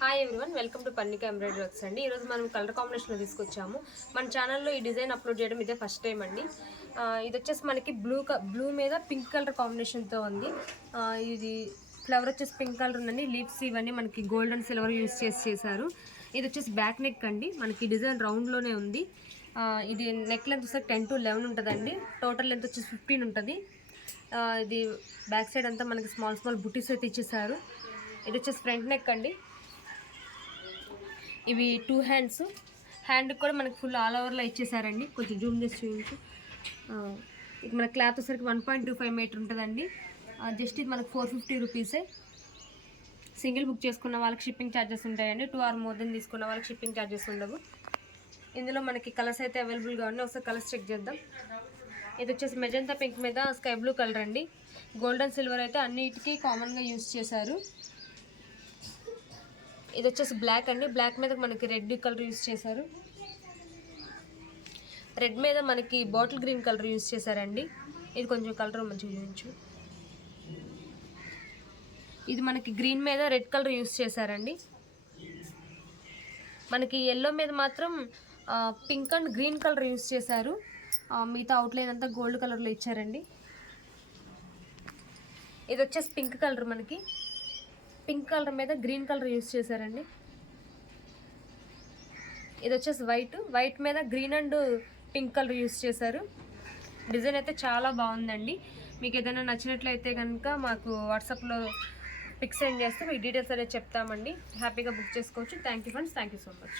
Hi everyone, welcome to Parnika embroidery works అండి. ఈరోజు మనం కలర్ కాంబినేషన్లో తీసుకొచ్చాము. మన ఛానల్లో ఈ డిజైన్ అప్లోడ్ చేయడం ఇదే ఫస్ట్ టైం అండి. ఇది వచ్చేసి మనకి బ్లూ మీద పింక్ కలర్ కాంబినేషన్తో ఉంది. ఇది ఫ్లవర్ వచ్చేసి పింక్ కలర్ ఉందండి. లీవ్స్ ఇవన్నీ మనకి గోల్డ్ అండ్ సిల్వర్ యూస్ చేశారు. ఇది వచ్చేసి బ్యాక్ నెక్ అండి. మనకి డిజైన్ రౌండ్లోనే ఉంది. ఇది నెక్ లెంత్ వచ్చేసి 10 to 11 ఉంటుందండి. టోటల్ లెంత్ వచ్చేసి 15 ఉంటుంది. ఇది బ్యాక్ సైడ్ అంతా మనకి స్మాల్ బుటీస్ అయితే ఇచ్చేసారు. ఇది వచ్చేసి ఫ్రంట్ నెక్ అండి. ఇవి 2 హ్యాండ్స్. హ్యాండ్కి కూడా మనకి ఫుల్ ఆల్ ఓవర్లో ఇచ్చేసారండి. కొంచెం జూమ్ చేసి చూపించు. ఇక మన క్లాత్ వచ్చేసరికి 1.25 మీటర్ ఉంటుందండి. జస్ట్ ఇది మనకు 450 రూపీసే. సింగిల్ బుక్ చేసుకున్న వాళ్ళకి షిప్పింగ్ ఛార్జెస్ ఉంటాయండి. 2 or more తీసుకున్న వాళ్ళకి షిప్పింగ్ ఛార్జెస్ ఉండవు. ఇందులో మనకి కలర్స్ అయితే అవైలబుల్గా ఉన్నాయి. ఒకసారి కలర్స్ చెక్ చేద్దాం. ఇది వచ్చేసి మెజంతా పింక్ మీద స్కై బ్లూ కలర్ అండి. గోల్డ్ అండ్ సిల్వర్ అయితే అన్నిటికీ కామన్గా యూస్ చేశారు. ఇది వచ్చేసి బ్లాక్ అండి. బ్లాక్ మీద మనకి రెడ్ కలర్ యూస్ చేశారు. రెడ్ మీద మనకి బాటిల్ గ్రీన్ కలర్ యూస్ చేశారండి. ఇది కొంచెం కలర్ మంచిగా చూపించు. ఇది మనకి గ్రీన్ మీద రెడ్ కలర్ యూస్ చేశారండి. మనకి ఎల్లో మీద మాత్రం pink and green colour use చేశారు. మిగతా అవుట్లైన్ అంతా గోల్డ్ కలర్లో ఇచ్చారండి. ఇది వచ్చేసి పింక్ కలర్, మనకి పింక్ కలర్ మీద గ్రీన్ కలర్ యూస్ చేశారండి. ఇది వచ్చేసి వైట్ మీద green and pink colour use చేశారు. డిజైన్ అయితే చాలా బాగుందండి. మీకు ఏదైనా నచ్చినట్లయితే కనుక మాకు వాట్సాప్లో పిక్స్ సెండ్ చేస్తే మీకు డీటెయిల్స్ అనేది చెప్తామండి. హ్యాపీగా బుక్ చేసుకోవచ్చు. Thank you friends, thank you so much.